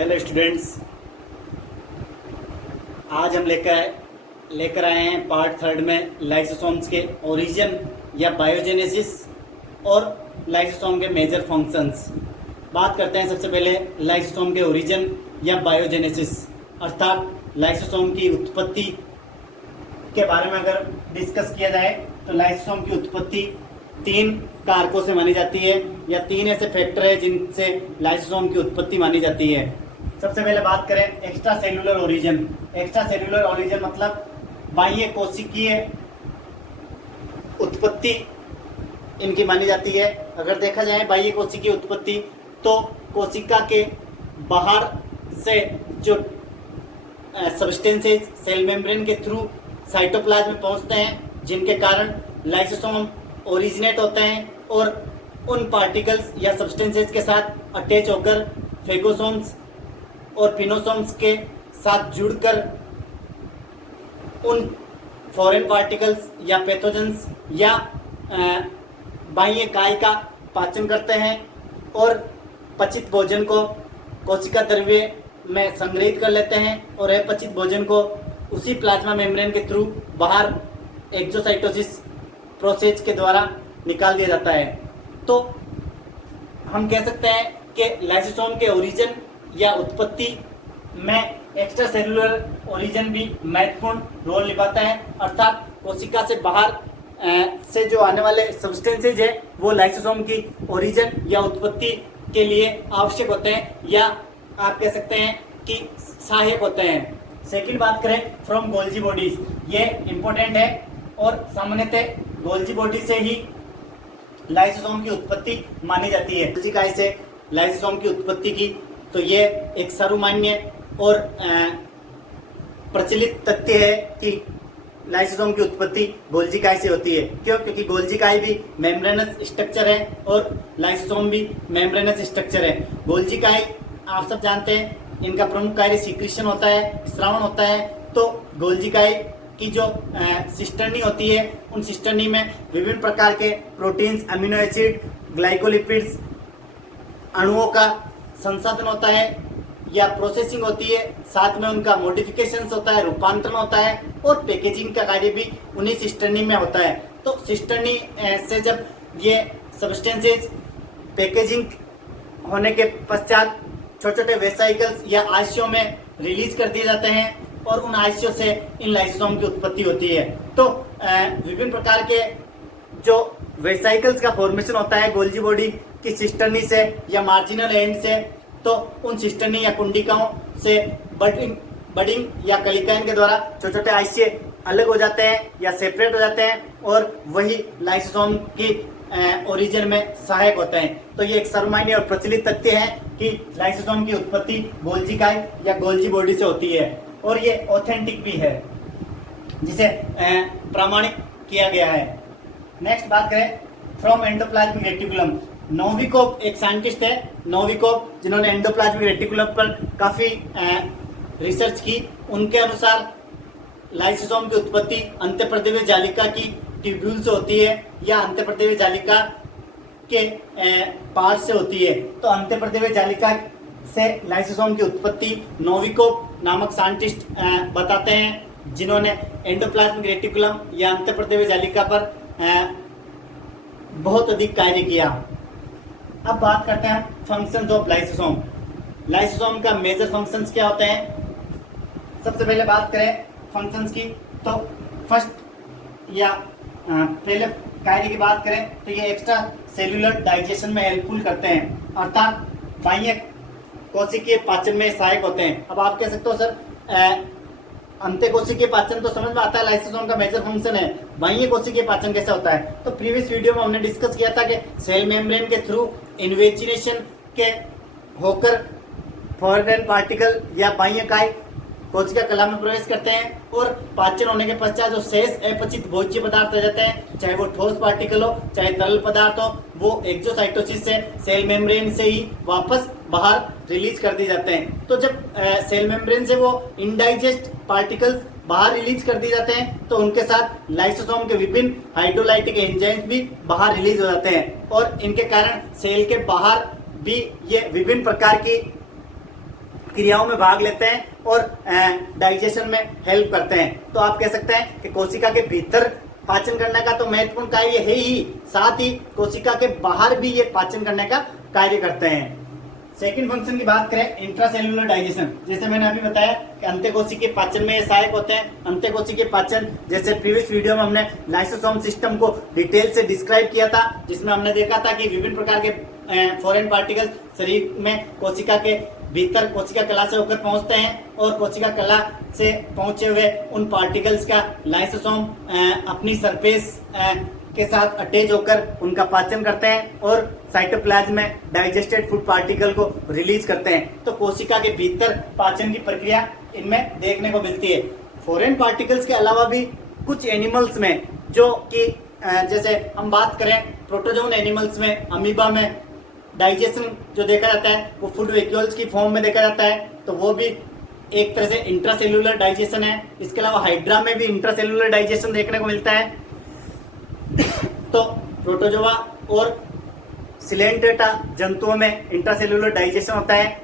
Hello students, आज हम लेकर आए हैं पार्ट थर्ड में लाइसोसोम्स के ओरिजिन या बायोजेनेसिस और लाइसोसोम के मेजर फंक्शंस। बात करते हैं सबसे पहले लाइसोसोम के ओरिजिन या बायोजेनेसिस, अर्थात लाइसोसोम की उत्पत्ति के बारे में अगर डिस्कस किया जाए तो लाइसोसोम की उत्पत्ति 3 कारकों से मानी जाती है या 3 ऐसे फैक्टर है जिनसे लाइसोसोम की उत्पत्ति मानी जाती है। सबसे पहले बात करें extra cellular origin. Extra cellular origin मतलब बाह्य कोशिकीय उत्पत्ति इनकी मानी जाती है। अगर देखा जाए बाह्य कोशिकीय उत्पत्ति तो कोशिका के बाहर से जो सब्सटेंसेज सेल मेम्ब्रेन के थ्रू साइटोप्लाज्म में पहुंचते हैं, जिनके कारण लाइसोसोम ओरिजिनेट होते हैं और उन पार्टिकल्स या सब्सटेंसेज के साथ अटैच होकर फेगोसोम्स और पिनोसोम्स के साथ जुड़कर उन फॉरेन पार्टिकल्स या पैथोजेंस या बाह्य काय का पाचन करते हैं और पचित भोजन को कोशिका द्रव्य में संग्रहित कर लेते हैं और अपचित भोजन को उसी प्लाज्मा मेम्ब्रेन के थ्रू बाहर एक्सोसाइटोसिस प्रोसेस के द्वारा निकाल दिया जाता है। तो हम कह सकते हैं कि लाइसोसोम के ओरिजिन या उत्पत्ति में एक्स्ट्रा सेलुलर ओरिजिन भी महत्वपूर्ण रोल निभाता है, अर्थात कोशिका से बाहर से जो आने वाले सब्सटेंसेज है वो लाइसोसोम की ओरिजिन या उत्पत्ति के लिए आवश्यक होते हैं या आप कह सकते हैं कि सहायक होते हैं। सेकंड बात करें फ्रॉम गोल्जी बॉडीज, ये इंपॉर्टेंट है और सामान्यतः गोल्जी बॉडी से ही लाइसोसोम की उत्पत्ति मानी जाती है। गोल्जी काय से लाइसोसोम की उत्पत्ति की तो ये एक सर्वमान्य और प्रचलित तथ्य है कि लाइसोसोम की उत्पत्ति गोल्जी काय से होती है। क्यों? क्योंकि गोल्जी काय भी मेम्ब्रेनस स्ट्रक्चर है और लाइसोसोम भी मेम्ब्रेनस स्ट्रक्चर है। गोल्जी काय आप सब जानते हैं, इनका प्रमुख कार्य सीक्रेशन होता है, स्रावण होता है। तो गोल्जी काय की जो सिस्टर्नी होती है, उन सिस्टर्नी में विभिन्न प्रकार के प्रोटीन्स, अमीनो एसिड, ग्लाइकोलिपिड्स अणुओं का संसाधन होता है या प्रोसेसिंग होती है, साथ में उनका मॉडिफिकेशंस होता है, रूपांतरण होता है और पैकेजिंग का कार्य भी उन्हीं सिस्टर्नी में होता है। तो सिस्टर्नी से जब ये सब्सटेंसेज पैकेजिंग होने के पश्चात छोटे छोटे वेसाइकल्स या आयशों में रिलीज कर दिए जाते हैं और उन आयशों से इन लाइसोसोम की उत्पत्ति होती है। तो विभिन्न प्रकार के जो वेसाइकल्स का फॉर्मेशन होता है गोल्जी बॉडी की सिस्टर्नी से या मार्जिनल एंड से, तो उन सिस्टर्नी या कुंडिकाओं से बडिंग या कलिकाएं के द्वारा छोटे छोटे आयशे अलग हो जाते हैं या सेपरेट हो जाते हैं और वही लाइसोसोम की ओरिजिन में सहायक होते हैं। तो ये एक सर्वमान्य और प्रचलित तथ्य है कि लाइसोसोम की उत्पत्ति गोल्जी काय या गोल्जी बॉडी से होती है और ये ऑथेंटिक भी है, जिसे प्रमाणित किया गया है। नेक्स्ट बात करें फ्रॉम एंडोप्लाज्मिक रेटिकुलम। नोविकोव एक साइंटिस्ट है, नोविकोव, जिन्होंने एंडोप्लाज्मिक रेटिकुलम पर काफी रिसर्च की। उनके अनुसार लाइसोसोम की उत्पत्ति अंतःप्रदेवीय जालिका की ट्यूब्यूल से होती है या अंतःप्रदेवीय जालिका के पार्ट से होती है। तो अंतःप्रदेवीय जालिका से लाइसोसोम की उत्पत्ति नोविकोव नामक साइंटिस्ट बताते हैं, जिन्होंने एंडोप्लाज्मिक रेटिकुलम या अंतःप्रदेवीय जालिका पर बहुत अधिक कार्य किया। अब बात करते हैं फंक्शंस ऑफ लाइसोसोम। लाइसोसोम का मेजर फंक्शंस क्या होते हैं? सबसे पहले बात करें फंक्शंस की तो फर्स्ट या पहले कार्य की बात करें तो ये एक्स्ट्रा सेल्यूलर डाइजेशन में हेल्पफुल करते हैं, अर्थात बाह्य कोशिकीय पाचन में सहायक होते हैं। अब आप कह सकते हो सर अंतःकोशिकीय पाचन तो समझ में आता है, लाइसोसोम का मेजर फंक्शन है, बाह्य कोशिकीय पाचन कैसे होता है? तो प्रीवियस वीडियो में हमने डिस्कस किया था कि सेल मेम्ब्रेन के थ्रू इन्वेजिनेशन के होकर फॉरेन पार्टिकल या बाह्य काय कोशिका कला में प्रवेश करते हैं और पाचन होने के पश्चात जो शेष अपचित भोज्य पदार्थ रह जाते हैं, चाहे वो ठोस पार्टिकल हो चाहे तरल पदार्थ हो, वो एक्सोसाइटोसिस से सेल मेम्ब्रेन से ही वापस बाहर रिलीज कर दिए जाते हैं। तो जब सेल मेम्ब्रेन से वो इनडाइजेस्ट पार्टिकल्स बाहर रिलीज कर दिए जाते हैं तो उनके साथ लाइसोसोम के विभिन्न हाइड्रोलाइटिक एंजाइम्स भी बाहर रिलीज हो जाते हैं और इनके कारण सेल के बाहर भी ये विभिन्न प्रकार की क्रियाओं में भाग लेते हैं और डाइजेशन में हेल्प करते हैं। तो आप कह सकते हैं कि कोशिका के भीतर पाचन करने का तो महत्वपूर्ण कार्य है ही, साथ ही कोशिका के बाहर भी ये पाचन करने का कार्य करते हैं। सेकंड फंक्शन की बात करें, इंट्रासेल्युलर डाइजेशन। जैसे मैंने अभी बताया कि अंत्यकोशिकीय पाचन में ये सहायक होते हैं। अंत्यकोशिकीय पाचन, जैसे प्रीवियस वीडियो में हमने लाइसोसोम सिस्टम को डिटेल से डिस्क्राइब किया था, जिसमें हमने देखा था कि विभिन्न प्रकार के फॉरेन पार्टिकल्स शरीर में कोशिका के भीतर कोशिका कला से होकर पहुंचते हैं और कोशिका कला से पहुंचे हुए उन पार्टिकल्स का लाइसोसोम अपनी सरफेस के साथ अटैच होकर उनका पाचन करते हैं और साइटोप्लाज्म में डाइजेस्टेड फूड पार्टिकल को रिलीज करते हैं। तो कोशिका के भीतर पाचन की प्रक्रिया इनमें देखने को मिलती है। फॉरेन पार्टिकल्स के अलावा भी कुछ एनिमल्स में, जो कि जैसे हम बात करें प्रोटोजोन एनिमल्स में, अमीबा में डाइजेशन जो देखा जाता है वो फूड वैक्यूल्स की फॉर्म में देखा जाता है, तो वो भी एक तरह से इंट्रासेल्युलर डाइजेशन है। इसके अलावा हाइड्रा में भी इंट्रासेल्युलर डाइजेशन देखने को मिलता है। तो प्रोटोजोआ और सिलेंट्रेटा जंतुओं में इंट्रासेल्युलर डाइजेशन होता है,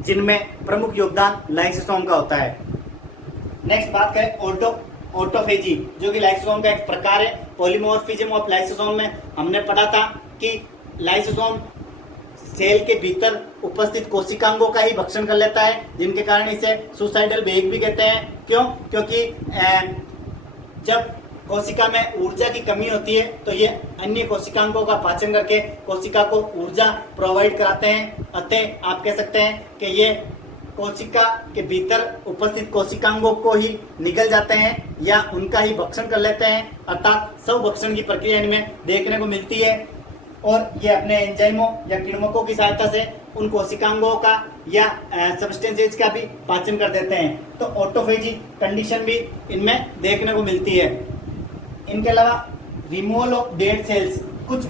जिनमें प्रमुख योगदान लाइसोसोम का होता है। नेक्स्ट बात करें ऑटोफेजी, जो कि लाइसोसोम का एक प्रकार है। पॉलीमॉर्फिज्म ऑफ लाइसोसोम में हमने पढ़ा था कि लाइसोसोम सेल के भीतर उपस्थित कोशिकांगों का ही भक्षण कर लेता है, जिनके कारण इसे सुसाइडल बेग भी कहते हैं। क्यों? क्योंकि जब कोशिका में ऊर्जा की कमी होती है तो ये अन्य कोशिकांगों का पाचन करके कोशिका को ऊर्जा प्रोवाइड कराते हैं। अतः आप कह सकते हैं कि ये कोशिका के भीतर उपस्थित कोशिकांगों को ही निगल जाते हैं या उनका ही भक्षण कर लेते हैं, अर्थात स्वभक्षण की प्रक्रिया इनमें देखने को मिलती है। और ये अपने एंजाइमों या किण्वकों की सहायता से उन कोशिकांगों का या सब्सटेंसेज का भी पाचन कर देते हैं। तो ऑटोफेजी कंडीशन भी इनमें देखने को मिलती है। इनके अलावा रिमूवल ऑफ डेड सेल्स, कुछ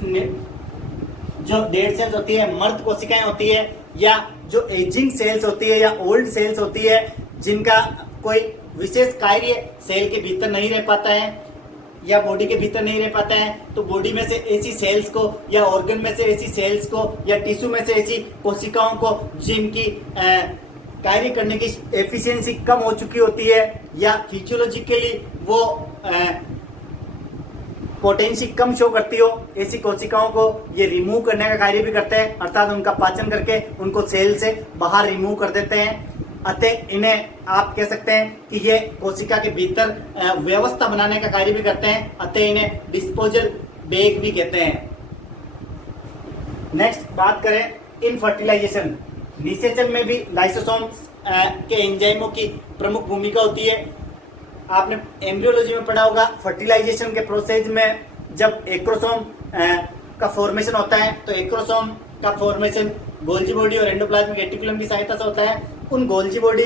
जो डेड सेल्स होती है, मर्द कोशिकाएं होती है, या जो एजिंग सेल्स होती है या ओल्ड सेल्स होती है, जिनका कोई विशेष कार्य सेल के भीतर नहीं रह पाता है या बॉडी के भीतर नहीं रह पाता है, तो बॉडी में से ऐसी सेल्स को या ऑर्गन में से ऐसी सेल्स को या टिश्यू में से ऐसी कोशिकाओं को जिनकी कार्य करने की एफिशिएंसी कम हो चुकी होती है या फिजियोलॉजिकली वो पोटेंसी कम शो करती हो, ऐसी कोशिकाओं को ये रिमूव करने का कार्य भी करते हैं, अर्थात उनका पाचन करके उनको सेल से बाहर रिमूव कर देते हैं। अतः इन्हें आप कह सकते हैं कि ये कोशिका के भीतर व्यवस्था बनाने का कार्य भी करते हैं, अतः इन्हें डिस्पोजल बेग भी कहते हैं। नेक्स्ट बात करें इनफर्टिलाइजेशन। निषेचन में भी लाइसोसोम्स के एंजाइमों की प्रमुख भूमिका होती है। आपने एम्ब्रियोलॉजी में पढ़ा होगा, फर्टिलाइजेशन के प्रोसेस में जब एक्रोसोम का फॉर्मेशन होता है तो एक्रोसोम का फॉर्मेशन गोल्जी बॉडी और एंडोप्लाज्मिक रेटिकुलम की सहायता से होता है। उन गोल्जी बॉडी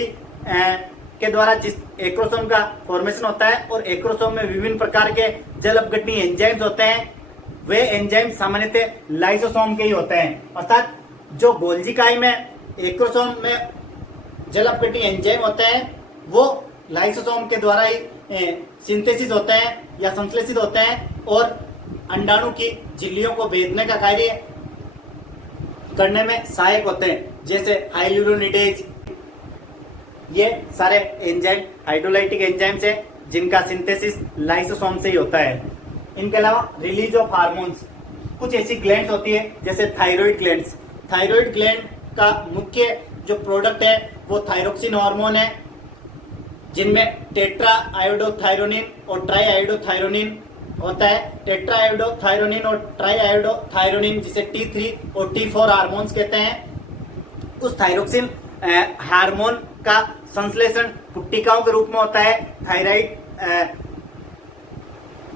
के द्वारा जिस एक्रोसोम का फॉर्मेशन होता है और एक्रोसोम में विभिन्न प्रकार के जल अपघटनीय एंजाइम्स होते हैं, वे एंजाइम सामान्यतः लाइसोसोम के ही होते हैं। अर्थात जो गोल्जी काई में एक्रोसोम में जल अपघटनीय एंजाइम होते हैं वो लाइसोसोम के द्वारा ही सिंथेसिस होते हैं या संश्लेषित होते हैं और अंडाणु की झिल्लियों को भेदने का कार्य करने में सहायक होते हैं, जैसे हाइल्यूरोनिडेज। ये सारे एंजाइम हाइड्रोलाइटिक एंजाइम्स हैं जिनका सिंथेसिस लाइसोसोम से ही होता है। इनके अलावा रिलीज ऑफ हार्मोन्स, कुछ ऐसी ग्लैंड्स होती है जैसे थायराइड ग्लैंड्स। थायराइड ग्लैंड का मुख्य जो प्रोडक्ट है वो थायरोक्सिन हार्मोन है, जिनमें टेट्रा आयोडोथायरोनिन और ट्राई आयोडोथायरोनिन होता है। टेट्रा आयोडोथायरोनिन और ट्राई आयोडोथायरोनिन, जिसे T3 और T4 हार्मोन्स कहते हैं, उस थायरोक्सिन हार्मोन का संश्लेषण पुट्टिकाओं के रूप में होता है। थायराइड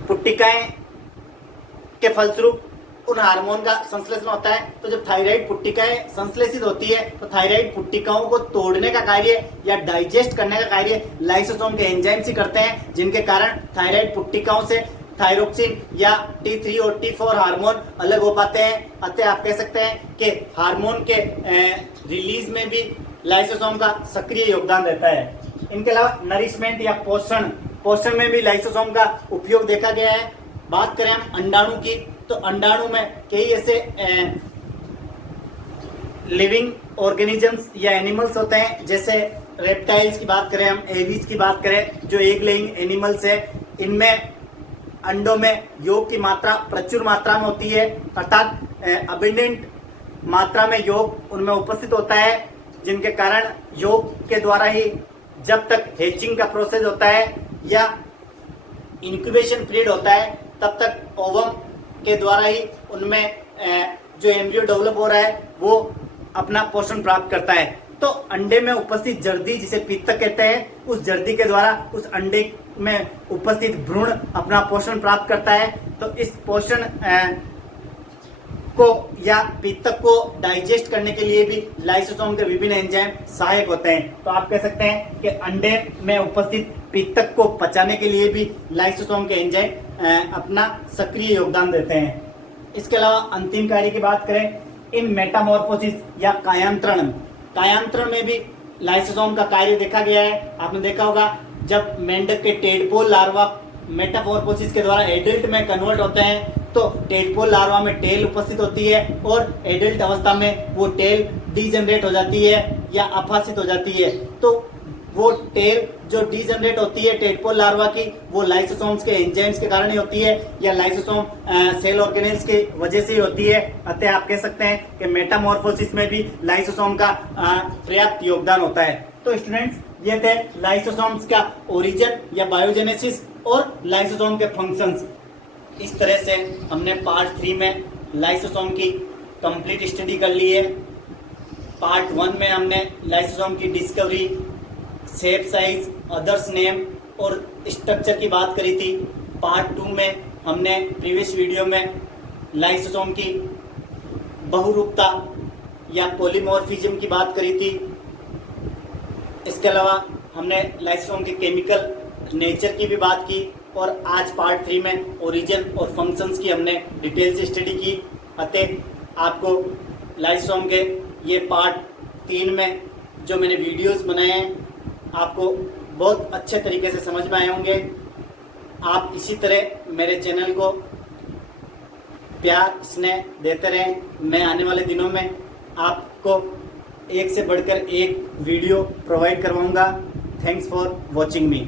पुट्टिकाएं के फलस्वरूप उन हार्मोन का संश्लेषण होता है। तो जब थायराइड पुट्टिकाएं संश्लेषित होती है तो थायराइड पुट्टिकाओं को तोड़ने का कार्य या डाइजेस्ट करने का कार्य लाइसोसोम के एंजाइम्स ही करते हैं, जिनके कारण थायराइड पुट्टिकाओं से थायरोक्सिन या T3 और T4 हार्मोन अलग हो पाते हैं। अतः आप कह सकते हैं कि हार्मोन के रिलीज में भी लाइसोसोम का सक्रिय योगदान रहता है। इनके अलावा नरिशमेंट या पोषण में भी लाइसोसोम का उपयोग देखा गया है। बात करें हम अंडाणु की, तो अंडाणु में कई ऐसे लिविंग ऑर्गेनिजम्स या एनिमल्स होते हैं, जैसे रेप्टाइल्स की बात करें, हम एवीज की बात करें जो एग लेइंग एनिमल्स है, इनमें अंडों में योग की मात्रा प्रचुर मात्रा में होती है, अर्थात अबिंडेंट मात्रा में योग उनमें उपस्थित होता है, जिनके कारण योग के द्वारा ही जब तक हैचिंग का प्रोसेस होता है या इंक्यूबेशन पीरियड होता है तब तक ओवम के द्वारा ही उनमें जो एम्ब्रियो डेवलप हो रहा है वो अपना पोषण प्राप्त करता है। तो अंडे में उपस्थित जर्दी, जिसे पीतक कहते हैं, उस जर्दी के द्वारा उस अंडे में उपस्थित भ्रूण अपना पोषण प्राप्त करता है। तो इस पोषण को या पीतक को डाइजेस्ट करने के लिए भी लाइसोसोम के विभिन्न एंजाइम सहायक होते हैं। तो आप कह सकते हैं कि अंडे में उपस्थित पीतक को पचाने के लिए भी लाइसोसोम के एंजाइम अपना सक्रिय योगदान देते हैं। इसके अलावा अंतिम कार्य की बात करें, इन मेटामॉर्फोसिस या कायांतरण में भी लाइसोसोम का कार्य देखा गया है। आपने देखा होगा जब मेंढक के टेडपोल लार्वा मेटामॉर्फोसिस के द्वारा एडल्ट में कन्वर्ट होते हैं तो टेडपोल लार्वा में टेल उपस्थित होती है और एडल्ट अवस्था में वो टेल डीजनरेट हो जाती है या अफासित हो जाती है। तो वो टेल जो डीजनरेट होती है टेडपोल लार्वा की, वो लाइसोसोम्स के एंजाइम्स के कारण ही होती है या लाइसोसोम सेल ऑर्गेनेल्स की वजह से ही होती है। अतः आप कह सकते हैं कि मेटामॉर्फोसिस में भी लाइसोसोम का पर्याप्त योगदान होता है। तो स्टूडेंट्स, ये थे लाइसोसोम्स का ओरिजिन या बायोजेनेसिस और लाइसोसोम के फंक्शंस। इस तरह से हमने पार्ट 3 में लाइसोसोम की कंप्लीट स्टडी कर ली है। पार्ट 1 में हमने लाइसोसोम की discovery, shape, size, others name और स्ट्रक्चर की बात करी थी। पार्ट 2 में हमने प्रीवियस वीडियो में लाइसोसोम की बहुरूपता या पॉलीमॉर्फिज्म की बात करी थी। इसके अलावा हमने लाइसोसोम के केमिकल नेचर की भी बात की और आज पार्ट 3 में ओरिजिन और फंक्शंस की हमने डिटेल से स्टडी की। अतः आपको लाइसोसोम के ये पार्ट 3 में जो मैंने वीडियोस बनाए हैं आपको बहुत अच्छे तरीके से समझ में आए होंगे। आप इसी तरह मेरे चैनल को प्यार स्नेह देते रहें। मैं आने वाले दिनों में आपको एक से बढ़कर एक वीडियो प्रोवाइड करवाऊंगा। Thanks for watching me.